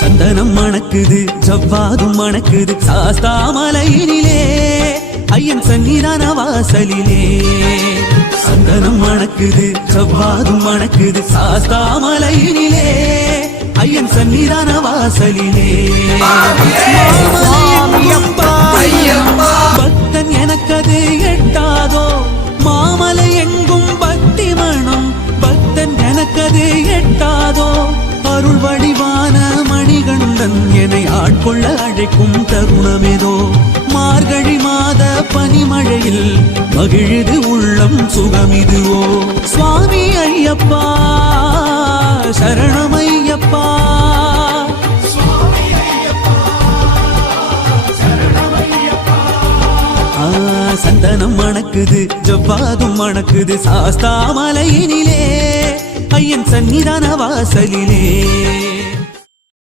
சந்தனம் மணக்குது ஜவ்வாதும் மணக்குது சாஸ்தாமலையினிலே ஐயன் சன்னிதான வாசலிலே சந்தனம் மணக்குது ஜவ்வாதும் மணக்குது சாஸ்தாமலையினிலே ஐயன் சன்னிதான வாசலிலே பக்தன் எனக்கது எட்டாதோ மாமலை எங்கும் பக்தி மனம் பக்தன் எனக்கது எட்டாதோ அருள் வடிவான மணிகண்டன் என்னை ஆட்கொள்ள அழைக்கும் தருணமேதோ மார்கழி மாத பனிமழையில் மகிழுது உள்ளம் சுகமிதுவோ சுவாமி ஐயப்பா சரணமையப்பா சந்தனம் மணக்குது ஜவ்வாதும் மணக்குது சாஸ்தாமலையினிலே ஐயன் சன்னிதான வாசலிலே